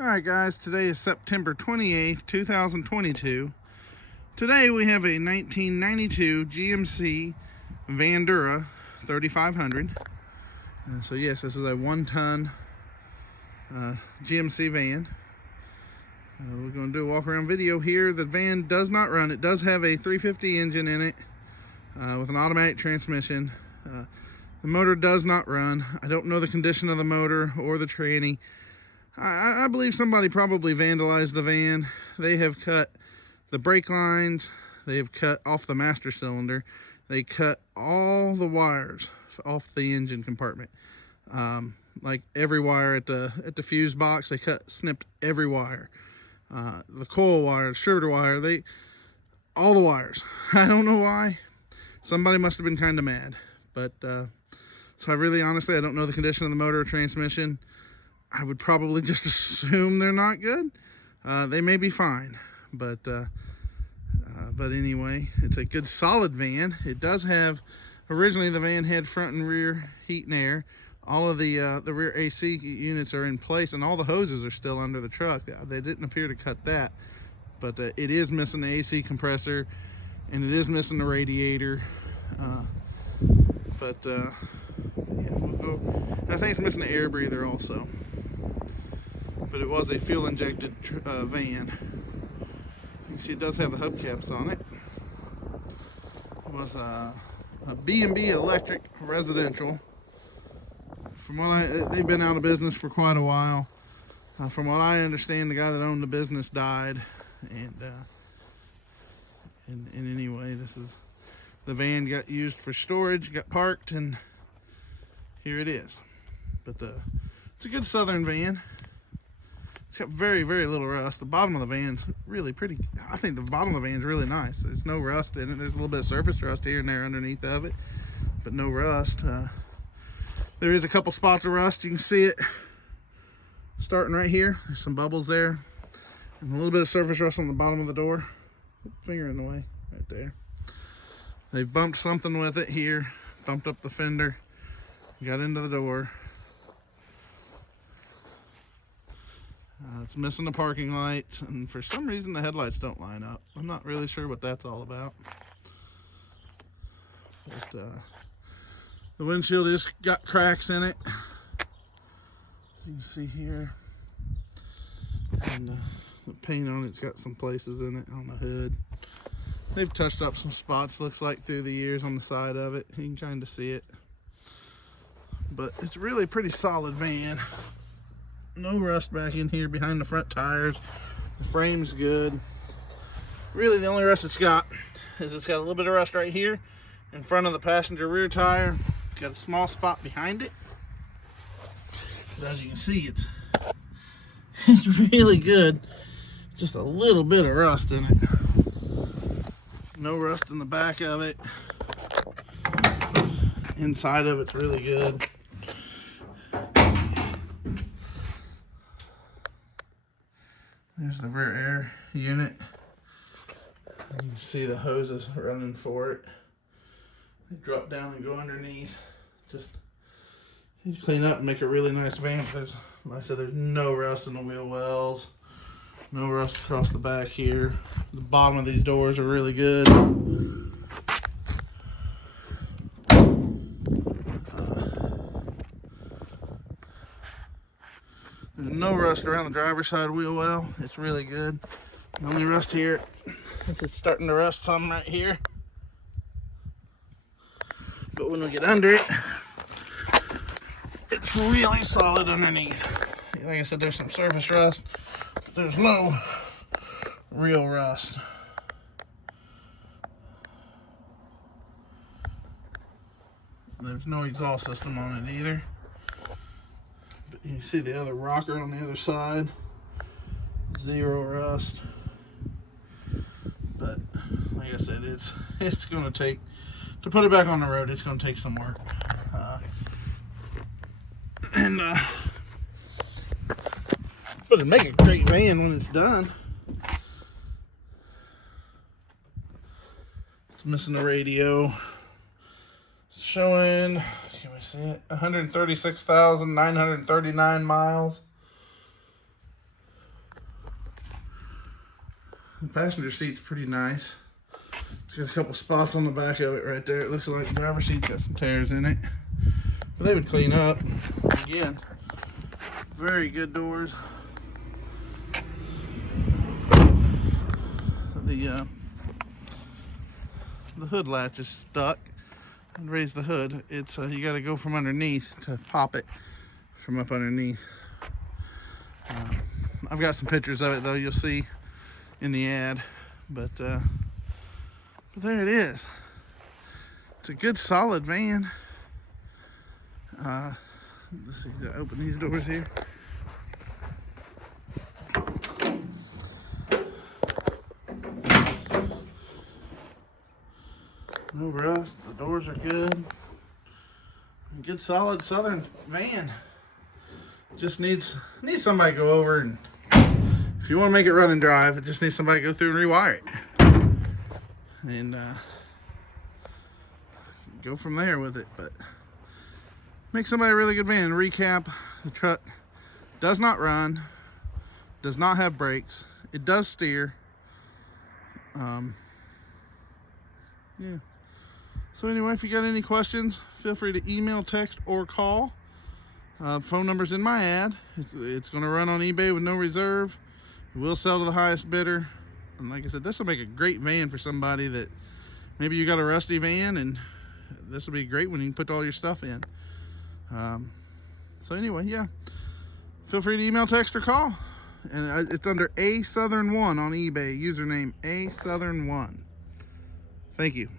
Alright guys, today is September 28th, 2022. Today we have a 1992 GMC Van Vandura 3500. So yes, this is a 1-ton GMC van. We're going to do a walk around video here. The van does not run. It does have a 350 engine in it with an automatic transmission. The motor does not run. I don't know the condition of the motor or the tranny. I believe somebody probably vandalized the van. They have cut the brake lines. They have cut off the master cylinder. They cut all the wires off the engine compartment. Like every wire at the fuse box, they snipped every wire. The coil wire, distributor wire, all the wires. I don't know why. Somebody must have been kind of mad. But so I really honestly, I don't know the condition of the motor or transmission. I would probably just assume they're not good. They may be fine, but anyway, it's a good solid van. It does have, originally the van had front and rear heat and air. All of the rear AC units are in place, and all the hoses are still under the truck. They didn't appear to cut that, but it is missing the AC compressor, and it is missing the radiator. Yeah, we'll go. And I think it's missing the air breather also. But it was a fuel injected van. You can see it does have the hubcaps on it. It was a B&B Electric Residential. From what they've been out of business for quite a while. From what I understand, the guy that owned the business died, and anyway, the van got used for storage, got parked, and here it is. But it's a good southern van. It's got very, very little rust. The bottom of the van's really pretty. I think the bottom of the van's really nice. There's no rust in it. There's a little bit of surface rust here and there underneath of it, but no rust. There is a couple spots of rust. You can see it starting right here. There's some bubbles there, and a little bit of surface rust on the bottom of the door. Finger in the way, right there. They've bumped something with it here, bumped up the fender, got into the door. It's missing the parking lights, and for some reason the headlights don't line up. I'm not really sure what that's all about. But the windshield has got cracks in it, as you can see here. And the paint on it's got some places in it on the hood. They've touched up some spots, looks like, through the years on the side of it. You can kind of see it. But it's really a pretty solid van. No rust back in here behind the front tires. The frame's good. Really, the only rust it's got is it's got a little bit of rust right here in front of the passenger rear tire. It's got a small spot behind it. But as you can see, it's really good. Just a little bit of rust in it. No rust in the back of it. Inside of it's really good. There's the rear air unit. You can see the hoses running for it. They drop down and go underneath. Just you clean up and make a really nice van. There's, like I said, there's no rust in the wheel wells. No rust across the back here. The bottom of these doors are really good. There's no rust around the driver's side wheel well. It's really good. The only rust here is it's starting to rust some right here. But when we get under it, it's really solid underneath. Like I said, there's some surface rust, but there's no real rust. There's no exhaust system on it either. But you can see the other rocker on the other side. Zero rust. But like I said, it's going to take, to put it back on the road, it's going to take some work. But it'll make a great van when it's done. It's missing the radio. It's showing, can we see it? 136,939 miles. The passenger seat's pretty nice. It's got a couple spots on the back of it right there. It looks like the driver's seat's got some tears in it, but they would clean up. Again, very good doors. The hood latch is stuck. I'd raise the hood. It's you got to go from underneath to pop it from up underneath. I've got some pictures of it though. You'll see in the ad, but there it is. It's a good solid van. Let's see, open these doors here. No rust, the doors are good. Good solid southern van. Just needs somebody to go over, and if you want to make it run and drive, it just needs somebody to go through and rewire it. And go from there with it. But make somebody a really good van. Recap, the truck does not run, does not have brakes, it does steer. Yeah. So anyway, if you got any questions, feel free to email, text, or call. Phone number's in my ad. It's going to run on eBay with no reserve. It will sell to the highest bidder. And like I said, this will make a great van for somebody that maybe you got a rusty van, and this will be great when you can put all your stuff in. So anyway, yeah, feel free to email, text, or call. And it's under A Southern 1 on eBay. Username A Southern 1. Thank you.